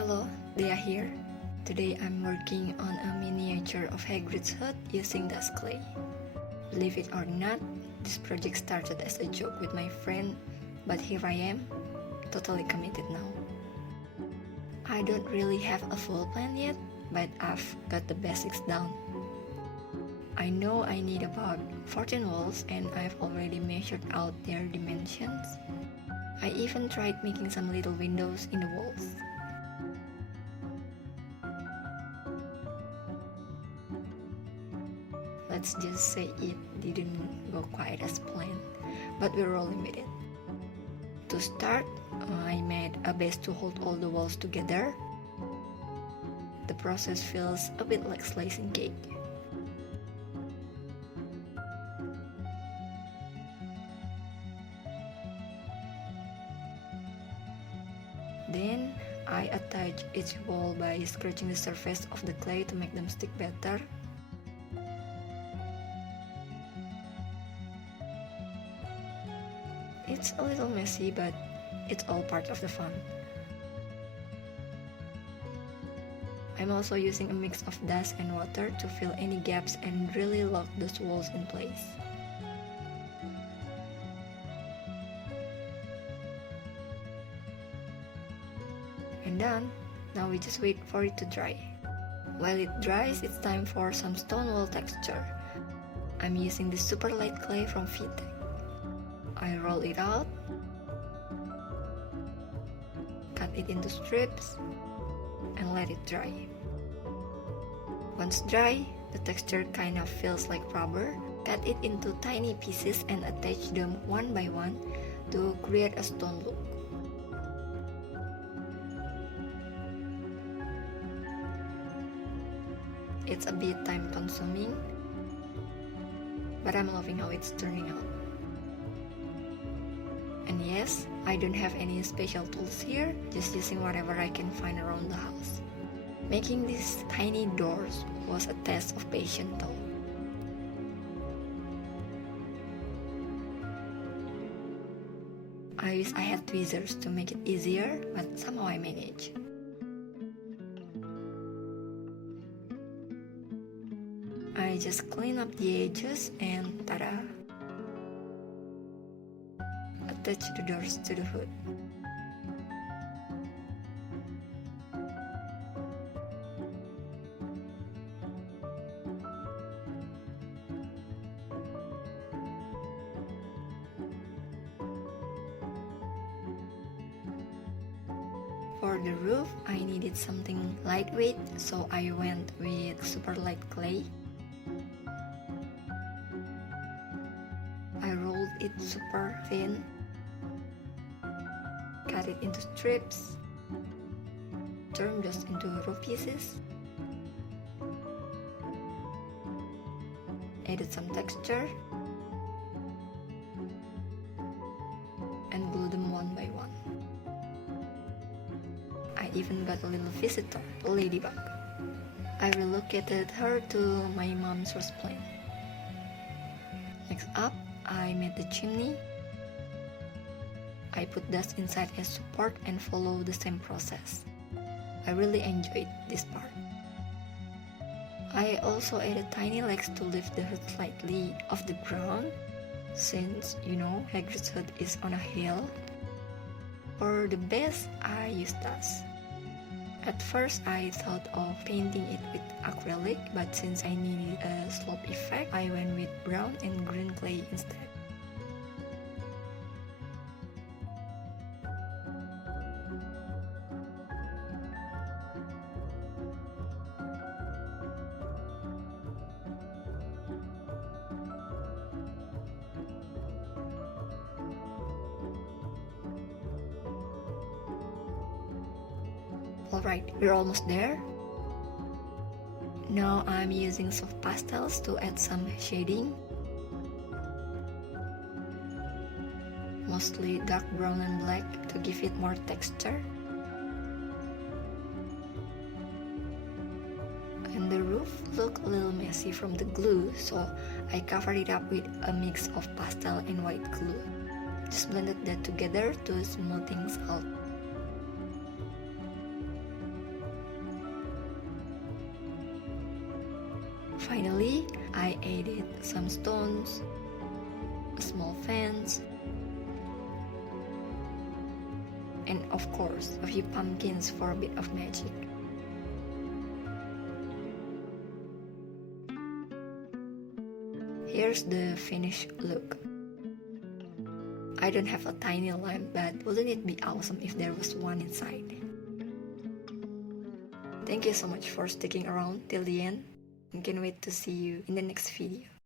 Hello, Dea here. Today I'm working on a miniature of Hagrid's hut using dust clay. Believe it or not, this project started as a joke with my friend, but here I am, totally committed now. I don't really have a full plan yet, but I've got the basics down. I know I need about 14 walls and I've already measured out their dimensions. I even tried making some little windows in the walls. Let's just say it didn't go quite as planned, but we're rolling with it. To start, I made a base to hold all the walls together. The process feels a bit like slicing cake. Then, I attach each wall by scratching the surface of the clay to make them stick better. It's a little messy, but it's all part of the fun. I'm also using a mix of dust and water to fill any gaps and really lock those walls in place. And done. Now we just wait for it to dry. While it dries, it's time for some stone wall texture. I'm using this super light clay from VTech. I roll it out, cut it into strips, and let it dry. Once dry, the texture kind of feels like rubber. Cut it into tiny pieces and attach them one by one to create a stone look. It's a bit time consuming, but I'm loving how it's turning out. And yes, I don't have any special tools here, just using whatever I can find around the house. Making these tiny doors was a test of patience though. I wish I had tweezers to make it easier, but somehow I manage. I just clean up the edges and tada! Attach the doors to the hood. For the roof, I needed something lightweight, so I went with super light clay. I rolled it super thin, cut it into strips, turned those into roof pieces, added some texture, and glued them one by one. I even got a little visitor, a ladybug. I relocated her to my mom's first plane. Next up, I made the chimney. I put dust inside as support and follow the same process. I really enjoyed this part. I also added tiny legs to lift the hut slightly off the ground, since Hagrid's hut is on a hill. For the base, I used dust. At first, I thought of painting it with acrylic, but since I needed a slope effect, I went with brown and green clay instead. Alright, we're almost there. Now I'm using soft pastels to add some shading. Mostly dark brown and black to give it more texture. And the roof looked a little messy from the glue, so I covered it up with a mix of pastel and white glue. Just blended that together to smooth things out. Finally, I added some stones, a small fence, and of course, a few pumpkins for a bit of magic. Here's the finished look. I don't have a tiny lamp, but wouldn't it be awesome if there was one inside? Thank you so much for sticking around till the end. I can't wait to see you in the next video.